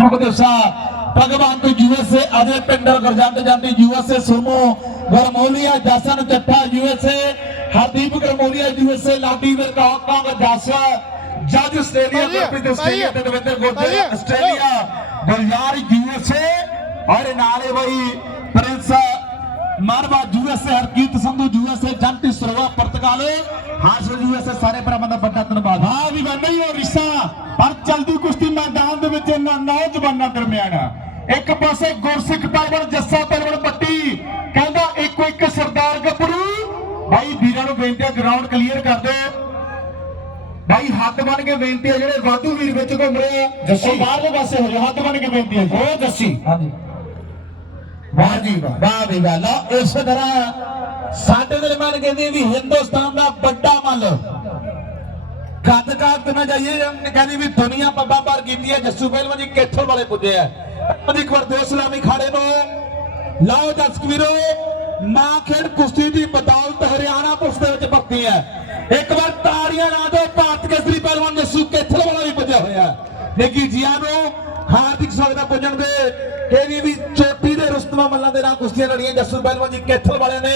ਮੁਕਦੇਸਾ Bhagwant USA ਅਜੇ ਪਿੰਡਰ ਗਰਜੰਦ ਜਾਂਦੀ USA ਸੋਮੋ ਗਰਮੋਲੀਆ ਜਸਨ ਚੱਠਾ ਯੂਐਸਏ ਹਰਦੀਪ ਗਰਮੋਲੀਆ ਯੂਐਸਏ ਲਾਡੀ ਵਿਰਕਾਉ ਕਾਂਗ ਜਸ ਜੱਜ ਆਸਟ੍ਰੇਲੀਆ ਗੁਰਪ੍ਰੀਤ ਆਸਟ੍ਰੇਲੀਆ ਤੇ ਦਵਿੰਦਰ ਗੋਡੇ ਆਸਟ੍ਰੇਲੀਆ ਗੁਲਜ਼ਾਰ ਯੂਐਸਏ ਔਰ ਨਾਲੇ ਬਈ ਪ੍ਰਿੰਸ ਮਾਰਵਾ ਯੂਐਸਏ ਹਰਕੀਤ ਸੰਧੂ ਯੂਐਸਏ ਜੰਟੀ ਸਰਵਾ ਪੁਰਤਗਾਲ। ਹਾਸਲ ਯੂਐਸਏ ਸਾਰੇ ਭਰਾਵਾਂ ਦਾ ਵੱਡਾ ਧੰਨਵਾਦ। ਹਾਂ ਵੀ ਬੰਦਾ ਹੀ ਹੋ ਰਿਸ਼ਾ ਪਰ ਚਲਦੀ ਕੁਸ਼ਤੀ ਮੈਦਾਨ ਦੇ ਵਿੱਚ ਇਹਨਾਂ ਨੌਜਵਾਨਾਂ ਦਰਮਿਆਨ। ਇੱਕ ਪਾਸੇ ਗੁਰਸਿੱਖ ਪਹਿਲਵਾਨ ਜੱਸਾ ਪਹਿਲਵਾਨ ਪੱਟੀ ਕਹਿੰਦਾ ਇੱਕੋ ਇੱਕ ਸਰਦਾਰ ਗੱਭਰੂ। ਭਾਈ ਵੀਰਾਂ ਨੂੰ ਬੇਨਤੀ ਹੈ ਗਰਾਊਂਡ ਕਲੀਅਰ ਕਰ ਦਿਓ। ਭਾਈ ਹੱਥ ਬਣ ਕੇ ਬੇਨਤੀ ਹੈ ਜਿਹੜੇ ਵਾਧੂ ਵੀਰ ਵਿੱਚ ਘੁੰਮ ਰਹੇ ਆ ਜੱਸੀ। ਉਹ ਬਾਹਰਲੇ ਪਾਸੇ ਹੋ ਜਾ ਹੱਥ ਬਣ ਕੇ ਬੇਨਤੀ ਹੈ ਉਹ ਦੱਸੀ ਹਾਂਜੀ। ਵਾਹ ਜੀ ਵਾਹ। ਵਾਹ ਵੀ ਵਾਹ ਲਓ ਇਸ ਤਰ੍ਹਾਂ ਸਾਡੇ ਦਰਮਿਆਨ ਕਹਿੰਦੇ ਵੀ ਹਿੰਦੁਸਤਾਨ ਦਾ ਵੱਡਾ ਮੱਲ। ਕੱਦ ਕਾਤ ਨਾ ਜਾਈਏ ਕਹਿੰਦੀ ਵੀ ਦੁਨੀਆ ਪੱਬਾ ਪਰ ਕੀਤੀ ਹੈ, ਜੱਸੂ ਪਹਿਲਵਾਨ ਜੀ ਕਿੱਥੋਂ ਵਾਲੇ ਪੁੱਜੇ ਆ। ਉਹਦੀ ਇੱਕ ਸਲਾਮੀ ਖਾੜੇ ਨੂੰ। ਲਓ ਦਰਸ਼ਕ ਵੀਰੋ, ਮਾਂ ਖੇਡ ਕੁਸ਼ਤੀ ਦੀ ਬਦੌਲਤ ਹਰਿਆਣਾ ਪੁਲਿਸ ਦੇ ਵਿੱਚ ਭਰਤੀ ਹੈ। ਇੱਕ ਵਾਰ ਤਾੜੀਆਂ ਲਾ ਦਿਓ, ਭਾਰਤ ਕੇਸਰੀ ਪਹਿਲਵਾਨ ਜੱਸੂ ਕਿੱਥੋਂ ਵਾਲਾ ਵੀ ਪੁੱਜਿਆ ਹੋਇਆ। ਨਿੱਕੀ ਜੀਆਂ ਨੂੰ, ਹਾਰਦਿਕ ਸਵਾਗਤ ਪੁੱਜਣ ਦੇ। ਕਹਿੰਦੀ ਵੀ ਚੋਟੀ ਰੁਸਤਮਾ ਮੱਲਾਂ ਦੇ ਨਾਲ ਕੁਸ਼ਤੀਆਂ ਲੜੀਆਂ ਜੱਸੂ ਪਹਿਲਵਾਨ ਜੀ ਕੇਥਲ ਵਾਲਿਆਂ ਨੇ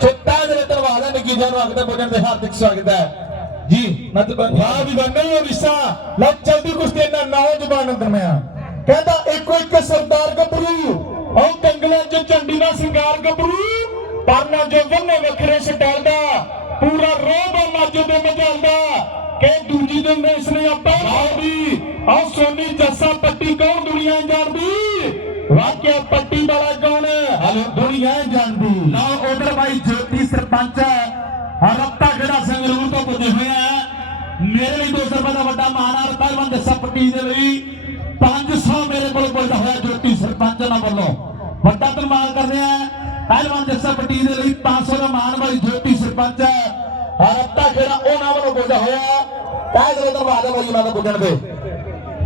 ਚਿੱਟਾ ਦੇ ਧੰਨਵਾਦ ਹੈ ਨਿੱਕੀ ਜੀਆਂ ਨੂੰ ਆਗਦਾ ਪੁੱਜਣ ਦੇ ਹਾਰਦਿਕ ਸਵਾਗਤ ਹੈ। ਜੀ ਮਤਲਬ ਵਾਹ ਵੀ ਹੋ ਰਿਸ਼ਾ ਲੈ ਚਲਦੀ ਕੁਸ਼ਤੀ ਇਹਨਾਂ ਨੌਜਵਾਨਾਂ ਦਰਮਿਆਨ ਕਹਿੰਦਾ ਇੱਕੋ ਇੱਕ ਸਰਦਾਰ ਗੱਭਰੂ ਉਹ ਕੰਗਲਾਂ ਚ ਝੰਡੀ ਦਾ ਸਿੰਗਾਰ ਗੱਭਰੂ ਪਰਨਾ ਜੋ ਵੰਨੇ ਵੱਖਰੇ ਸਟਾਈਲ ਦਾ ਪੂਰਾ ਰੋਹ ਦਾ ਨੱਚ ਦੇ ਮਝਲ ਦਾ ਕਿ ਦੂਜੀ ਦਿਨ ਨੇ ਜੋਤੀ ਸਰਪੰਚ ਹਰਪਤਾ ਜਿਹੜਾ ਸੰਗਰੂਰ ਤੋਂ ਪੁੱਜੇ ਹੋਏ ਆ, ਮੇਰੇ ਲਈ 200 ਰੁਪਏ ਦਾ ਵੱਡਾ ਮਾਣ ਆ ਪਹਿਲਵਾਨ ਦੇ ਸਪਟੀ ਦੇ ਲਈ 500 ਮੇਰੇ ਕੋਲ ਪੁੱਜਦਾ ਹੋਇਆ ਜੋਤੀ ਸਰਪੰਚ ਨਾਲ ਵੱਲੋਂ। ਵੱਡਾ ਧੰਨਵਾਦ ਕਰਦੇ ਆ। ਪਹਿਲਵਾਨ ਦੇ ਸਪਟੀ ਦੇ ਲਈ 500 ਦਾ ਮਾਣ ਬਾਈ ਜੋਤੀ ਸਰਪੰਚ ਹਰਪਤਾ ਜਿਹੜਾ ਉਹਨਾਂ ਵੱਲੋਂ ਪੁੱਜਦਾ ਹੋਇਆ ਕਾਹ ਦੇ ਧੰਨਵਾਦ ਹੈ ਉਹਨਾਂ ਦਾ ਪੁੱਜਣ ਦੇ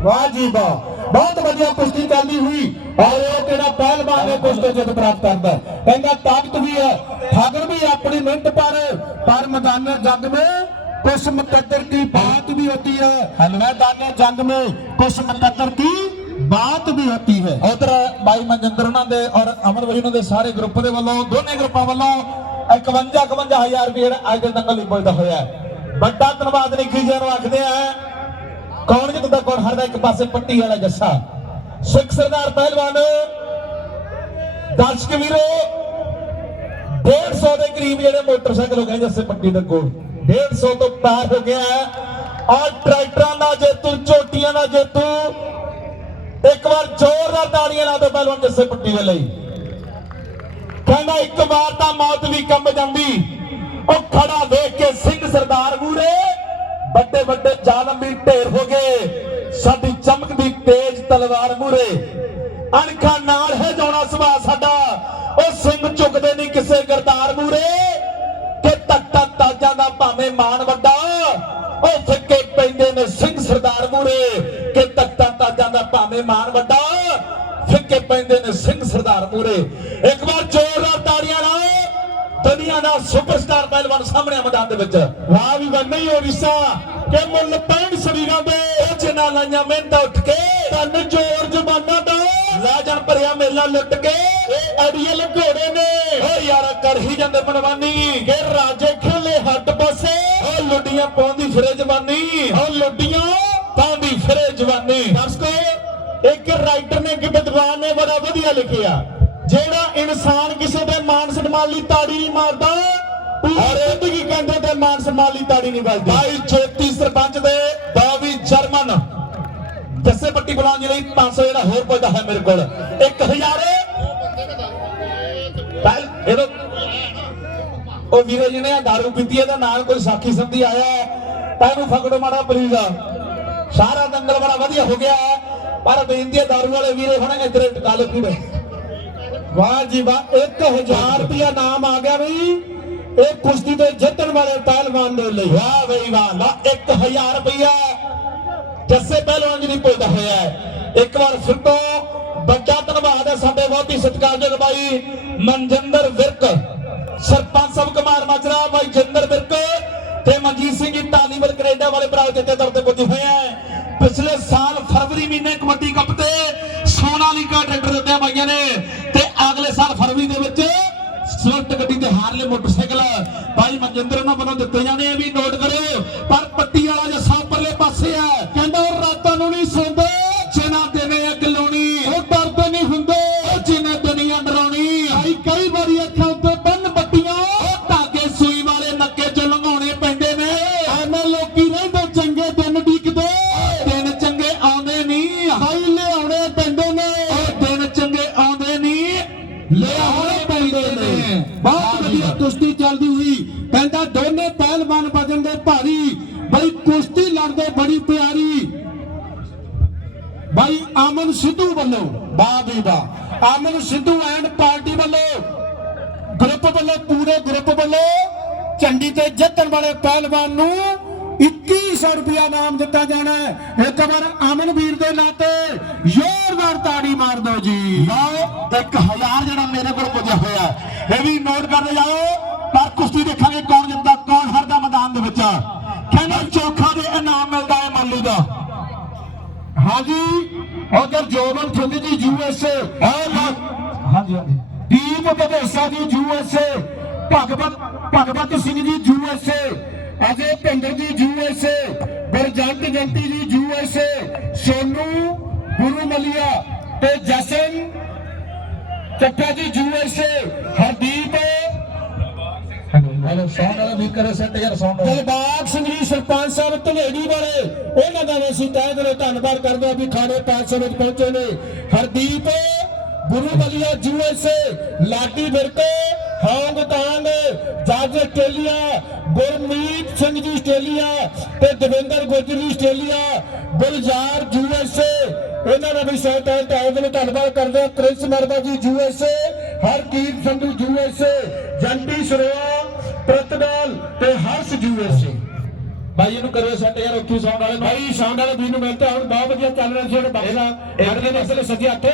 ਵਾਹ ਜੀ ਵਾਹ। ਬਹੁਤ ਵਧੀਆ ਕੁਸ਼ਤੀ ਚੱਲਦੀ ਹੋਈ ਔਰ ਉਹ ਕਿਹੜਾ ਪਹਿਲਵਾਨ ਨੇ ਕੁਸ਼ਤੀ ਜਿੱਤ ਪ੍ਰਾਪਤ ਕਰਦਾ ਕਹਿੰਦਾ ਤਾਕਤ ਵੀ ਹੈ ਠਾਕਰ ਵੀ ਆਪਣੀ ਮਿਹਨਤ ਪਰ ਪਰ ਮੈਦਾਨ ਜੱਗ ਮੇ ਕੁਛ ਮੁਕੱਦਰ ਦੀ ਬਾਤ ਵੀ ਹੋਤੀ ਹੈ। ਮੈਦਾਨ ਜੰਗ ਮੇ ਕੁਛ ਮੁਕੱਦਰ ਦੀ ਬਾਤ ਵੀ ਹੋਤੀ ਹੈ। ਉਧਰ ਬਾਈ ਮਨਜਿੰਦਰ ਉਹਨਾਂ ਦੇ ਔਰ ਅਮਰ ਵਜੀ ਉਹਨਾਂ ਦੇ ਸਾਰੇ ਗਰੁੱਪ ਦੇ ਵੱਲੋਂ ਦੋਨੇ ਗਰੁੱਪਾਂ ਵੱਲੋਂ 51 51000 ਰੁਪਏ ਅੱਜ ਦੇ ਦੰਗਲ ਲਈ ਪੁੱਜਦਾ ਹੋਇਆ ਵੱਡਾ ਧੰਨਵਾਦ ਨਿੱਕੀ ਜੀ ਨੂੰ ਆਖਦੇ ਆ ਕੌਣ ਕੌਣ ਹਰਦਾ? ਇੱਕ ਪਾਸੇ ਪੱਟੀ ਵਾਲਾ ਜੱਸਾ। ਸਿੱਖ ਸਰਦਾਰ ਪਹਿਲਵਾਨ, ਦਰਸ਼ਕ ਵੀਰੋ 150 ਦੇ ਕਰੀਬ ਜਿਹੜੇ ਮੋਟਰਸਾਈਕਲ ਹੋ ਗਏ ਜੱਸੇ ਪੱਟੀ ਦੇ ਕੋਲ। 150 ਤੋਂ ਪਾਰ ਹੋ ਗਿਆ ਔਰ ਟਰੈਕਟਰਾਂ ਦਾ ਜੇਤੂ, ਝੋਟੀਆਂ ਦਾ ਜੇਤੂ। ਇੱਕ ਵਾਰ ਜ਼ੋਰਦਾਰ ਤਾੜੀਆਂ ਲਾ ਦਿਓ ਪਹਿਲਵਾਨ ਜੱਸੇ ਪੱਟੀ ਦੇ ਲਈ। ਕਹਿੰਦਾ, ਇੱਕ ਵਾਰ ਤਾਂ ਮੌਤ ਵੀ ਕੰਬ ਜਾਂਦੀ। ਉਹ ਖੜਾ ਦੇਖ ਕੇ ਸਿੰਘ ਸਰਦਾਰ ਮੂਰੇ ਵੱਡੇ ਵੱਡੇ ਜ਼ਾਲਮ ਵੀ ਢੇਰ ਹੋ ਗਏ। ਸਾਡੀ ਚਮਕਦੀ ਤੇਜ਼ ਤਲਵਾਰ ਮੂਰੇ ਅਣਖਾਂ ਨਾਲ ਹੈ ਜਾਣਾ ਸੁਭਾ ਸਾਡਾ। ਉਹ ਸਿੰਘ ਝੁਕਦੇ ਨਹੀਂ ਕਿਸੇ ਗਰਦਾਰ ਮੂਰੇ ਕਿ ਤੱਤਾ ਤਾਜਾਂ ਦਾ ਭਾਵੇਂ ਮਾਣ ਵੱਡਾ, ਉਹ ਫਿੱਕੇ ਪੈਂਦੇ ਨੇ ਸਿੰਘ ਸਰਦਾਰ ਮੂਰੇ ਕਿ ਤਖ਼ਤਾਂ ਤਾਜਾਂ ਦਾ ਭਾਵੇਂ ਮਾਣ ਵੱਡਾ, ਫਿੱਕੇ ਪੈਂਦੇ ਨੇ ਸਿੰਘ ਸਰਦਾਰ ਮੂਰੇ ਇੱਕ ਵਾਰ ਜ਼ੋਰਦਾਰ ਤਾੜੀਆਂ ਲਾਓ। ਦੁਨੀਆ ਦਾ ਸੁਪਰਸਟਾਰ ਪਹਿਲਵਾਨ ਸਾਹਮਣੇ ਮੈਦਾਨ ਦੇ ਵਿੱਚ। ਵਾਹ ਵੀ ਬੰਦਾ ਹੀ ਹੋ ਰਿਸ਼ਾ ਕਿ ਮੁੱਲ ਪੈਣ ਸਰੀਰਾਂ ਦੇ ਉਹ ਜਿਨ੍ਹਾਂ ਲਾਈਆਂ ਮਿਹਨਤਾਂ ਉੱਠ ਕੇ ਤਨ ਜੋਰ ਜਮਾਨਾ ਦਾ ਲੈ ਜਾਣ ਭਰਿਆ ਮੇਲਾ ਲੁੱਟ ਕੇ। ਇਹ ਅੜੀਅਲ ਘੋੜੇ ਨੇ। ਓ ਯਾਰ ਕਰ ਹੀ ਜਾਂਦੇ ਮਨਵਾਨੀ ਕਿ ਰਾਜੇ ਖੇਲੇ ਹੱਟ ਪਾਸੇ। ਓ ਲੁੱਡੀਆਂ ਪਾਉਂਦੀ ਫਿਰੇ ਜਵਾਨੀ। ਉਹ ਲੁੱਡੀਆਂ ਪਾਉਂਦੀ ਫਿਰੇ ਜਵਾਨੀ। ਦਰਸ਼ਕੋ ਇੱਕ ਰਾਈਟਰ ਨੇ ਇੱਕ ਵਿਦਵਾਨ ਨੇ ਬੜਾ ਵਧੀਆ ਲਿਖਿਆ। ਜਿਹੜਾ ਇਨਸਾਨ ਕਿਸੇ ਦੇ ਮਾਨ ਸਨਮਾਨ ਲਈ ਤਾੜੀ ਨਹੀਂ ਮਾਰਦਾ ਪੂਰੀ ਜ਼ਿੰਦਗੀ ਕਹਿੰਦੇ ਤੇ ਮਾਨ ਸਨਮਾਨ ਲਈ ਤਾੜੀ ਨਹੀਂ ਵੱਜਦੀ। ਭਾਈ ਜੋਤੀ ਸਰਪੰਚ ਦੇ ਦਾਵੀ ਜਰਮਨ। ਜੱਸੇ ਪੱਟੀ ਬੁਲਾਉਣ ਦੇ ਲਈ 500 ਜਿਹੜਾ ਹੋਰ ਪੁੱਜਦਾ ਹੈ ਮੇਰੇ ਕੋਲ। 1000 ਪਹਿਲ ਇਹਦਾ ਉਹ ਵੀਰੇ ਜੀ ਨੇ ਆ ਦਾਰੂ ਪੀਤੀ ਹੈ ਤਾਂ ਨਾਲ ਕੋਈ ਸਾਖੀ ਸੰਧੀ ਆਇਆ ਹੈ। ਤਾਂ ਇਹਨੂੰ ਫਕੜੋ ਮਾੜਾ ਪਲੀਜ਼ ਸਾਰਾ ਦੰਗਲ ਬੜਾ ਵਧੀਆ ਹੋ ਗਿਆ ਪਰ ਬੇਨਤੀ ਹੈ ਦਾਰੂ ਵਾਲੇ ਵੀਰੇ ਹੋਣਗੇ ਤੇਰੇ ਟਕਾਲੇ ਪੂਰੇ ਵਾਹ ਜੀ ਵਾਹ 1000 ਰੁਪਿਆ ਨਾਮ ਆ ਗਿਆ ਬਈ। ਇਹ ਕੁਸ਼ਤੀ ਦੇ ਜਿੱਤਣ ਵਾਲੇ ਪਹਿਲਵਾਨ ਦੇ ਲਈ। ਵਾਹ ਬਈ ਵਾਹ, ਲਾ 1000 ਰੁਪਇਆ। ਜੱਸੇ ਪਹਿਲਵਾਨ ਜੀ ਦੀ ਪੁੱਜਦਾ ਹੋਇਆ ਹੈ। ਇੱਕ ਵਾਰ ਫਿਰ ਤੋਂ ਬੱਚਾ ਧੰਨਵਾਦ ਹੈ ਸਾਡੇ ਬਹੁਤ ਹੀ ਸਤਿਕਾਰਯੋਗ ਬਾਈ ਮਨਜਿੰਦਰ ਵਿਰਕ। ਸਰਪੰਚ ਸਭ ਕੁਮਾਰ ਮਾਜਰਾ, ਬਾਈ ਜਿੰਦਰ ਵਿਰਕ ਤੇ ਮਨਜੀਤ ਸਿੰਘ ਜੀ, ਧਾਲੀਵਾਲ ਕੈਨੇਡਾ ਵਾਲੇ ਭਰਾ ਜਿੱਤੇ ਤੌਰ ਤੇ ਪੁੱਜੇ ਹੋਏ ਹੈ। ਪਿਛਲੇ ਸਾਲ ਫਰਵਰੀ ਮਹੀਨੇ ਕਬੱਡੀ ਕੱਪ ਤੇ ਦਿੱਤੀਆਂ ਪਾਈਆਂ ਨੇ ਤੇ ਅਗਲੇ ਸਾਲ ਦੇ ਵਿੱਚ ਸਵਿਫਟ ਗੱਡੀ ਤੇ ਹਾਰਲੇ ਮੋਟਰਸਾਈਕਲ ਭਾਈ ਮਨਜਿੰਦਰ ਉਹਨਾਂ ਵੱਲੋਂ ਦਿੱਤੇ ਜਾਣੇ ਆ ਵੀ ਨੋਟ ਕਰਿਓ, ਪਰ ਪੱਟੀ ਵਾਲਾ ਜੱਸਾ ਉੱਪਰਲੇ ਪਾਸੇ ਆ। ਕਹਿੰਦਾ ਉਹ ਰਾਤਾਂ ਨੂੰ ਨਹੀਂ ਸੌਂਦੇ ਜਿਨ੍ਹਾਂ ਦਿਨੇ ਅੱਗ ਲਾਉਣੀ, ਉਹ ਡਰਦੇ ਨਹੀਂ ਹੁੰਦੇ, ਉਹ ਜਿਨੇ ਦੁਨੀਆ ਡਰਾਉਣੀ। ਭਾਈ ਕਈ ਵਾਰੀ ਅੱਖਾਂ ਉੱਤੇ ਬੰਨ ਬੱਟੀਆਂ ਉਹ ਧਾਗੇ ਸੂਈ ਵਾਲੇ ਨੱਕੇ ਚ ਲੰਘਾਉਣੇ ਪੈਂਦੇ ਨੇ। ਐਵੇਂ ਲੋਕੀ ਰਹਿੰਦੇ ਚੰਗੇ ਦਿਨ ਡੀਕਦੇ ਦਿਨ ਚੰਗੇ ਆਉਂਦੇ ਨਹੀਂ ਭਾਈ ਲਿਆਉਣੇ ਪੈਂਦੇ ਨੇ ਉਹ ਦਿਨ ਚੰਗੇ ਆਉਂਦੇ ਨਹੀਂ ਲਿਆਉਣੇ ਪੈਂਦੇ ਨੇ ਬਹੁਤ ਵਧੀਆ ਕੁਸ਼ਤੀ ਚੱਲਦੀ ਹੋਈ ਕਹਿੰਦਾ ਦੋਨੇ ਪਹਿਲਵਾਨ ਵਜਨ ਦੇ ਭਾਰੀ ਬਈ ਕੁਸ਼ਤੀ ਬੜੀ ਪਿਆਰੀ ਬਾਈ ਅਮਨ ਸਿੱਧੂ ਵੱਲੋਂ ਵਾਹ ਵੀ ਵਾਹ ਅਮਨ ਸਿੱਧੂ ਐਂਡ ਪਾਰਟੀ ਵੱਲੋਂ ਗਰੁੱਪ ਵੱਲੋਂ, ਪੂਰੇ ਗਰੁੱਪ ਵੱਲੋਂ ਚੰਡੀ ਤੇ ਜਿੱਤਣ ਵਾਲੇ ਪਹਿਲਵਾਨ ਨੂੰ 2100 ਰੁਪਇਆ ਨਾਮ ਦਿੱਤਾ ਜਾਣਾ ਹੈ। ਇੱਕ ਵਾਰ ਅਮਨ ਵੀਰ ਦੇ ਨਾਤੇ, ਜ਼ੋਰਦਾਰ ਤਾੜੀ ਮਾਰ ਦਿਓ ਜੀ। ਲਓ 1000 ਜਿਹੜਾ ਮੇਰੇ ਕੋਲ ਪੁੱਜਿਆ ਹੋਇਆ ਇਹ ਵੀ ਨੋਟ ਕਰਦੇ ਜਾਓ, ਪਰ ਕੁਸ਼ਤੀ ਦੇਖਾਂਗੇ ਕੌਣ ਜਿੱਤਦਾ, ਕੌਣ ਹਰਦਾ ਮੈਦਾਨ ਦੇ ਵਿੱਚ। ਕਹਿੰਦਾ ਚੋਖਾ ਦੇ ਇਨਾਮ ਮਿਲਦਾ ਹੈ ਮਾਲੂ ਦਾ। ਹਾਂਜੀ, ਉਧਰ ਜੋਬਨ ਸਿੰਘ ਜੀ ਯੂਐਸਏ ਹਾਂਜੀ ਹਾਂਜੀ। ਦੀਪ ਬਦੇਸਾ ਜੀ ਯੂਐਸਏ ਭਗਵਤ ਭਗਵਤ ਸਿੰਘ ਜੀ ਯੂਐਸਏ ਅਜੇ ਭਿੰਦਰ ਜੀ ਯੂਐਸਏ ਬਰਜੰਤ ਜੰਤੀ ਜੀ ਯੂਐਸਏ ਸੋਨੂ ਗੁਰੂ ਮਲਿਆ ਤੇ ਜਸਨ ਚੱਟਾ ਜੀ ਯੂਐਸਏ ਹਰਦੀਪ ਹੈਲੋ ਸਾਊਂਡ ਵਾਲਾ ਵੀ ਕਰੇ ਸੈੱਟ ਯਾਰ ਸਾਊਂਡ ਦਿਲਬਾਗ ਸਿੰਘ ਜੀ ਸਰਪੰਚ ਸਾਹਿਬ ਧਨੇੜੀ ਵਾਲੇ, ਉਹਨਾਂ ਦਾ ਅਸੀਂ ਤਹਿ ਦਿਲੋਂ ਧੰਨਵਾਦ ਕਰਦੇ ਹਾਂ ਵੀ ਖਾਣੇ ਪੈਸੇ ਵਿੱਚ ਪਹੁੰਚੇ ਨੇ। ਹਰਦੀਪ, ਗੁਰੂ ਮਲੀਆ ਯੂਐਸਏ ਲਾਡੀ ਵਿਰਕੇ ਹਾਂਗ ਤਾਂਗ, ਜੱਜ ਆਸਟ੍ਰੇਲੀਆ, ਗੁਰਮੀਤ ਸਿੰਘ ਜੀ ਆਸਟ੍ਰੇਲੀਆ ਤੇ ਦਵਿੰਦਰ ਗੁਰਜਰ ਜੀ ਆਸਟ੍ਰੇਲੀਆ, ਗੁਲਜ਼ਾਰ ਯੂਐਸਏ ਇਹਨਾਂ ਦਾ ਵੀ ਸਹਿਤ ਹੈ ਤਹਿ ਦਿਲੋਂ ਧੰਨਵਾਦ ਕਰਦੇ ਹਾਂ। ਕ੍ਰਿਸ ਮਰਦਾ ਜੀ ਯੂਐਸਏ ਹਰਕੀਰਤ ਸੰਧੂ ਯੂਐਸਏ ਜੰਟੀ ਸਰੋਆ ਪ੍ਰਤਗਾਲ ਤੇ ਹਰਸ਼ ਯੂਐਸਏ ਭਾਈ ਇਹਨੂੰ ਕਰਿਓ ਸੈੱਟ ਯਾਰ ਉੱਥੇ ਸਾਊਂਡ ਵਾਲੇ ਨੂੰ। ਭਾਈ ਸ਼ਾਮ ਵਾਲੇ ਵੀਰ ਨੂੰ ਮਿਲਦਾ ਹੁਣ ਬਹੁਤ ਵਧੀਆ ਚੱਲ ਰਿਹਾ ਸੀ ਉਹਨੇ ਬਖਸ਼ਾ ਅਗਲੇ ਪਾਸੇ ਸੱਜੇ ਹੱਥੇ।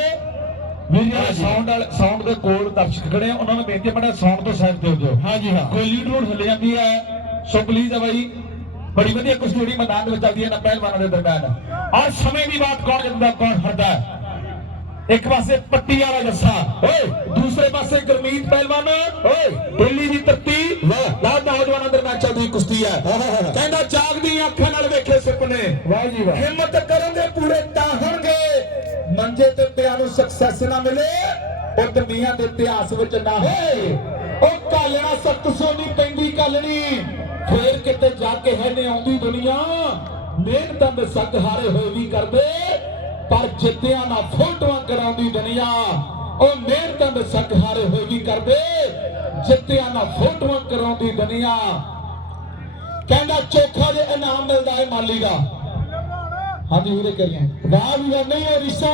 ਵੀਰ ਜੀ ਸਾਊਂਡ ਵਾਲੇ ਸਾਊਂਡ ਦੇ ਕੋਲ ਦਰਸ਼ਕ ਖੜੇ ਆ ਉਹਨਾਂ ਨੂੰ ਬੇਨਤੀ ਬੜਾ ਸਾਊਂਡ ਤੋਂ ਸਾਈਡ ਹੋ ਜਾਓ। ਹਾਂਜੀ ਹਾਂ। ਕੋਈ ਲੀਡ ਰੋਡ ਹਿੱਲ ਜਾਂਦੀ ਹੈ। ਸੋ ਪਲੀਜ਼ ਆ ਬਾਈ ਬੜੀ ਵਧੀਆ ਕੁਸ਼ਤੀ ਮੈਦਾਨ ਦੇ ਵਿੱਚ ਚੱਲਦੀ ਹੈ ਨਾ ਪਹਿਲਵਾਨਾਂ ਦੇ ਦਰਮਿਆਨ। ਔਰ ਸਮੇਂ ਦੀ ਬਾਤ ਕੌਣ ਜਿੱਤਦਾ ਕੌਣ ਹਰਦਾ ਹੈ? ਇੱਕ ਪਾਸੇ ਪੱਟੀ ਵਾਲਾ ਜੱਸਾ। ਓਏ। ਦੂਸਰੇ ਪਾਸੇ ਗੁਰਮੀਤ ਪਹਿਲਵਾਨ। ਓਏ। ਦਿੱਲੀ ਦੀ ਦਰਮਿਆਨ ਕੁਸ਼ਤੀ ਹੈ ਕਹਿੰਦਾ ਜਾਗਦੀ ਅੱਖਾਂ ਨਾਲ ਵੇਖੇ ਸੁਪਨੇ। ਵਾਹ ਜੀ ਵਾਹ। ਹਿੰਮਤ ਕਰਨ ਦੇ ਪੂਰੇ ਤਾਹਣਗੇ। ਮੰਜੇ ਤੇ ਪਿਆ ਨੂੰ ਸਕਸੈਸ ਨਾ ਮਿਲੇ ਉਹ ਦੁਨੀਆ ਦੇ ਇਤਿਹਾਸ ਵਿੱਚ ਨਾ ਹੋਏ। ਉਹ ਕਾਲਣਾ ਸਖਤ ਸੋਨੀ ਪੈਂਦੀ ਕਾਲਣੀ। ਫੇਰ ਕਿਤੇ ਜਾ ਕੇ ਹੈ ਨੇ ਆਉਂਦੀ ਦੁਨੀਆ। ਮਿਹਨਤਾਂ ਦੇ ਸੱਕ ਹਾਰੇ ਹੋਏ ਵੀ ਕਰਦੇ ਪਰ ਜਿੱਤਿਆਂ ਨਾਲ ਫੋਟੋਆਂ ਕਰਾਉਂਦੀ ਦੁਨੀਆ। ਉਹ ਮਿਹਨਤਾਂ ਦੇ ਸੱਕ ਹਾਰੇ ਹੋਏ ਵੀ ਕਰਦੇ ਜਿੱਤਿਆਂ ਨਾਲ ਫੋਟੋਆਂ ਕਰਾਉਂਦੀ ਦੁਨੀਆ। ਕਹਿੰਦਾ ਚੋਖਾ ਜੇ ਇਨਾਮ ਮਿਲਦਾ ਹੈ ਮਾਲੀ ਦਾ। ਹਾਂਜੀ ਵੀਰੇ ਕਰੀਏ। ਵਾਹ ਵੀ ਵਾਹ, ਨਹੀਂ ਇਹ ਰਿਸ਼ਾ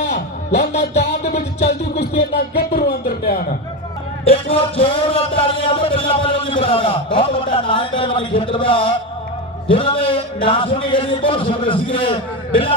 ਲੈ ਮੈਦਾਨ ਦੇ ਵਿੱਚ ਚੱਲਦੀ ਕੁਸ਼ਤੀ ਨਾਲ ਗੱਭਰੂ ਅੰਦਰ ਪਿਆਨ ਇੱਕ ਵਾਰ ਜ਼ੋਰ ਨਾਲ ਤਾੜੀਆਂ ਤੇ ਬਿੱਲਾ ਵਾਲੋਂ ਦੀ ਬਰਾਦਾ ਬਹੁਤ ਵੱਡਾ ਨਾਮ ਹੈ ਪਹਿਲਵਾਨੀ ਖੇਤਰ ਦਾ। ਜਿਨ੍ਹਾਂ ਨੇ ਨਾਂ ਸੁਣੀ ਗਈ ਬਹੁਤ ਸੁਣਦੇ ਸੀਗੇ। ਬਿੱਲਾ